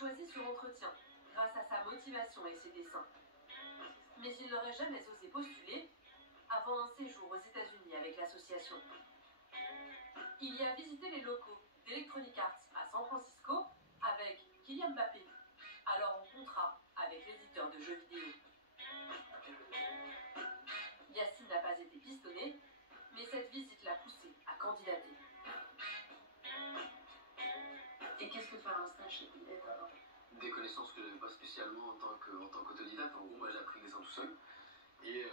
choisi sur entretien, grâce à sa motivation et ses dessins. Mais il n'aurait jamais osé postuler avant un séjour aux États-Unis avec l'association. Il y a visité les locaux d'Electronic Arts à San Francisco avec Kylian Mbappé, alors en contrat avec l'éditeur de jeux vidéo. Yacine n'a pas été pistonné, mais cette visite l'a poussé à candidater. Et qu'est-ce que faire un stage chez Pilette alors? Des connaissances que je n'avais pas spécialement en tant qu'autodidacte. En gros, moi j'ai appris le dessin tout seul. Et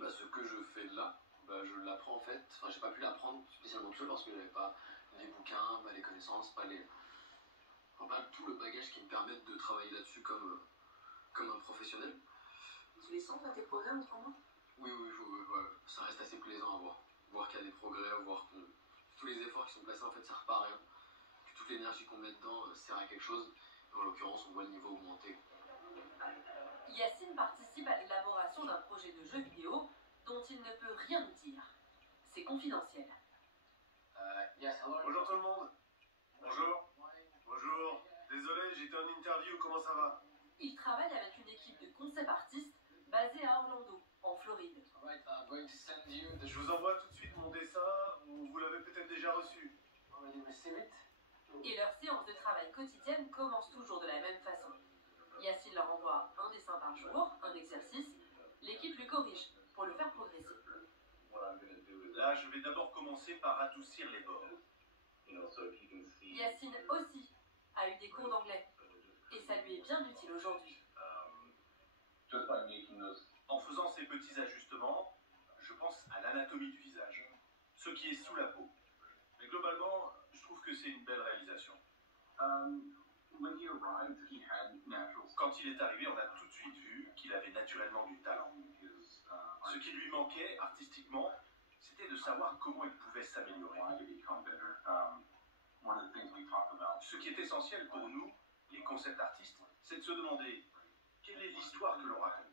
ce que je fais là, je l'apprends en fait. Enfin, j'ai pas pu l'apprendre spécialement tout seul parce que j'avais pas les bouquins, pas les connaissances, pas tout le bagage qui me permette de travailler là-dessus comme un professionnel. Tu les sens là, tes progrès en ce moment? Oui, ouais, ça reste assez plaisant à voir. Voir qu'il y a des progrès, voir que tous les efforts qui sont placés en fait servent pas à rien. Que toute l'énergie qu'on met dedans sert à quelque chose. Et en l'occurrence, on voit le niveau augmenter. Yacine participe à l'élaboration d'un projet de jeu vidéo dont il ne peut rien nous dire. C'est confidentiel. Bonjour tout le monde. Bonjour. Bonjour. Désolé, j'étais en interview, comment ça va? Il travaille avec une équipe de concept artistes basée à Orlando, en Floride. Je vous envoie tout de suite mon dessin, ou vous l'avez peut-être déjà reçu. Et leur séance de travail quotidienne commence toujours de la même façon. Yacine leur envoie un dessin par jour, un exercice. L'équipe lui corrige pour le faire progresser. Là, je vais d'abord commencer par adoucir les bords. Yacine aussi a eu des cours d'anglais. Et ça lui est bien utile aujourd'hui. En faisant ces petits ajustements, je pense à l'anatomie du visage, ce qui est sous la peau. Mais globalement, je trouve que c'est une belle réalisation. Quand il est arrivé, on a tout de suite vu qu'il avait naturellement du talent. Ce qui lui manquait artistiquement, c'était de savoir comment il pouvait s'améliorer. Ce qui est essentiel pour nous, les concept artistes, c'est de se demander quelle est l'histoire que l'on raconte.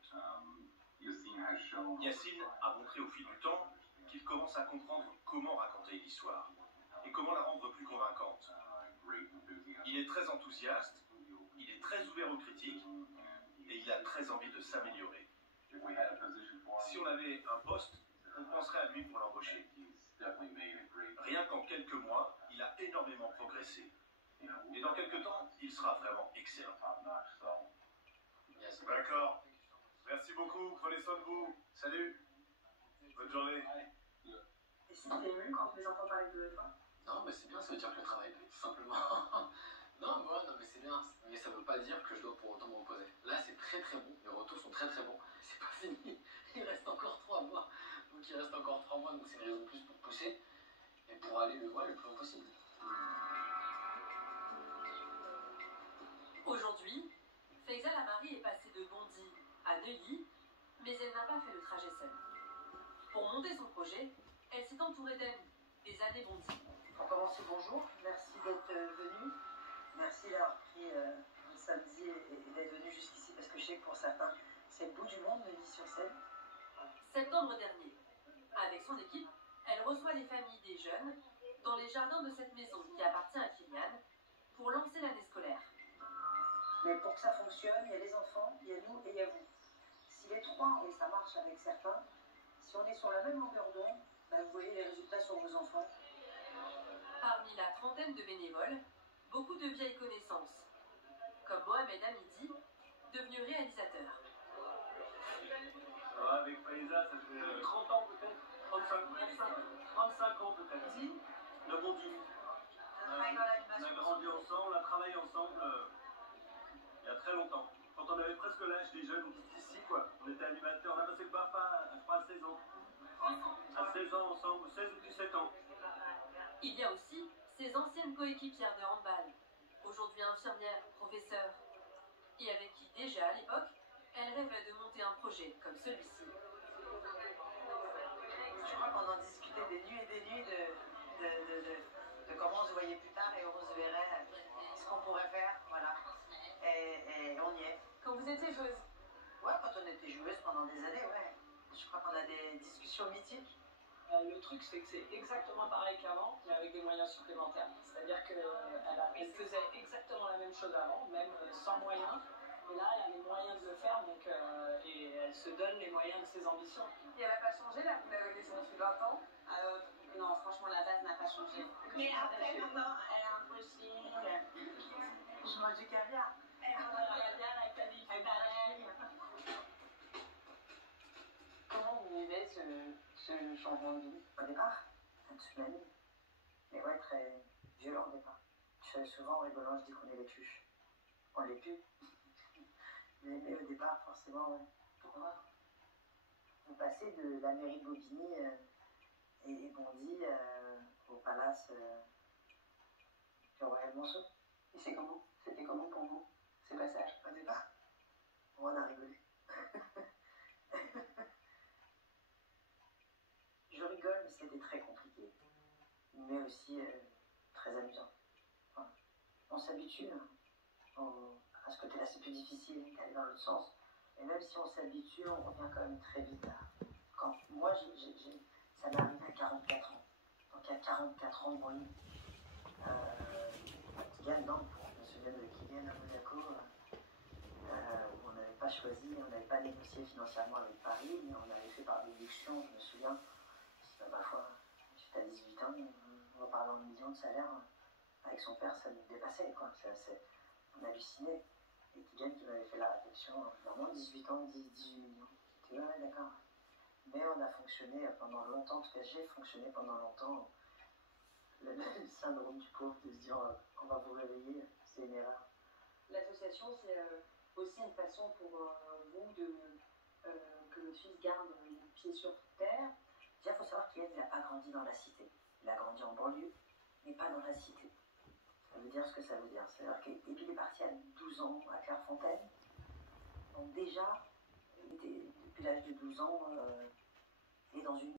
Yacine a montré au fil du temps qu'il commence à comprendre comment raconter l'histoire et comment la rendre plus convaincante. Il est très enthousiaste, il est très ouvert aux critiques et il a très envie de s'améliorer. Si on avait un poste, on penserait à lui pour l'embaucher. Rien qu'en quelques mois, il a énormément progressé. Et dans quelques temps, il sera vraiment excellent. D'accord. Merci beaucoup, prenez soin de vous. Salut. Bonne journée. Et si t'es ému quand les enfants parlent de toi? Non, mais c'est bien, ça veut dire que le travail paye, tout simplement. non, mais c'est bien. Mais ça veut pas dire que je dois pour autant me reposer. Là, c'est très très bon. Les retours sont très très bons. C'est pas fini. Il reste encore 3 mois. Donc il reste encore 3 mois, donc c'est une raison de plus pour pousser. Et pour aller le plus loin possible. Aujourd'hui, Faiza Lamari est passée de Bondy à Neuilly, mais elle n'a pas fait le trajet seule. Pour monter son projet, elle s'est entourée d'amis, des années Bondy. Pour commencer, bonjour, merci d'être venu. Merci d'avoir pris un samedi et d'être venu jusqu'ici parce que je sais que pour certains, c'est le bout du monde, Neuilly-sur-Seine. Septembre dernier, avec son équipe, elle reçoit les familles des jeunes dans les jardins de cette maison qui appartient à Kylian pour lancer l'année scolaire. Mais pour que ça fonctionne, il y a les enfants, il y a nous et il y a vous. Si les trois, et ça marche avec certains, si on est sur la même longueur d'onde, vous voyez les résultats sur vos enfants. Parmi la trentaine de bénévoles, beaucoup de vieilles connaissances, comme Mohamed Hamidi, devenu réalisateur. Avec Faiza, ça fait 30 ans peut-être, 35 ans peut-être. Le bon Dieu. On a grandi ensemble, on a travaillé ensemble il y a très longtemps. Quand on avait presque l'âge des jeunes ici, quoi. On était animateurs, on a passé le BAFA à 16 ans. À 16 ans ensemble, 16 ou 17 ans. Il y a aussi ses anciennes coéquipières de handball, aujourd'hui infirmières, professeurs, et avec qui déjà à l'époque, elle rêvait de monter un projet comme celui-ci. Je crois qu'on en discutait des nuits et des nuits de comment on se voyait plus tard et on se verrait, ce qu'on pourrait faire, voilà. Et on y est. Quand vous étiez joueuse? Ouais, quand on était joueuse pendant des années, ouais. Je crois qu'on a des discussions mythiques. Le truc, c'est que c'est exactement pareil qu'avant, mais avec des moyens supplémentaires. C'est-à-dire qu'elle faisait exactement la même chose avant, même sans moyens. Et là, elle a les moyens de le faire, donc, et elle se donne les moyens de ses ambitions. Et elle n'a pas changé, là, vous la connaissez depuis 20 ans. Non, franchement, la base n'a pas changé. Mais après, maintenant, elle a un brushing. Je mange du caviar. Elle a un caviar avec la vie Comment vous vivez ce changement de vie? Au départ, un tsunami. Mais ouais, très violent au départ. Souvent en rigolant, je dis qu'on est les tuches. On l'est plus. Mais au départ, forcément, ouais. Pourquoi? On passait de la mairie de Bobigny et Bondy au palace du Royal Monceau. Et c'est comment? C'était comment pour vous, ce passage? Au départ, on a rigolé. Je rigole, mais c'était très compliqué. Mais aussi très amusant. Enfin, on s'habitue à ce côté-là, c'est plus difficile d'aller dans l'autre sens. Et même si on s'habitue, on revient quand même très vite là. Moi, ça m'est arrivé à 44 ans. Donc à 44 ans, moi, Kylian, non, je me souviens de Kylian à Monaco, où on n'avait pas choisi, on n'avait pas négocié financièrement avec Paris, mais on avait fait par déduction, je me souviens, ma foi, j'étais à 18 ans, on parlait en millions de salaire, avec son père, ça nous dépassait, quoi. On hallucinait. Et Kylian qui m'avait fait la réflexion, vraiment 18 ans, 18 millions. J'étais ouais, d'accord. Mais on a fonctionné pendant longtemps, en tout cas j'ai fonctionné pendant longtemps. Le syndrome du pauvre, de se dire on va vous réveiller, c'est une erreur. L'association, c'est aussi une façon pour vous que votre fils garde les pieds sur terre. Déjà, il faut savoir qu'il n'a pas grandi dans la cité. Il a grandi en banlieue, mais pas dans la cité. Ça veut dire ce que ça veut dire. C'est-à-dire qu'il est parti à 12 ans à Clairefontaine. Donc déjà, depuis l'âge de 12 ans, il est dans une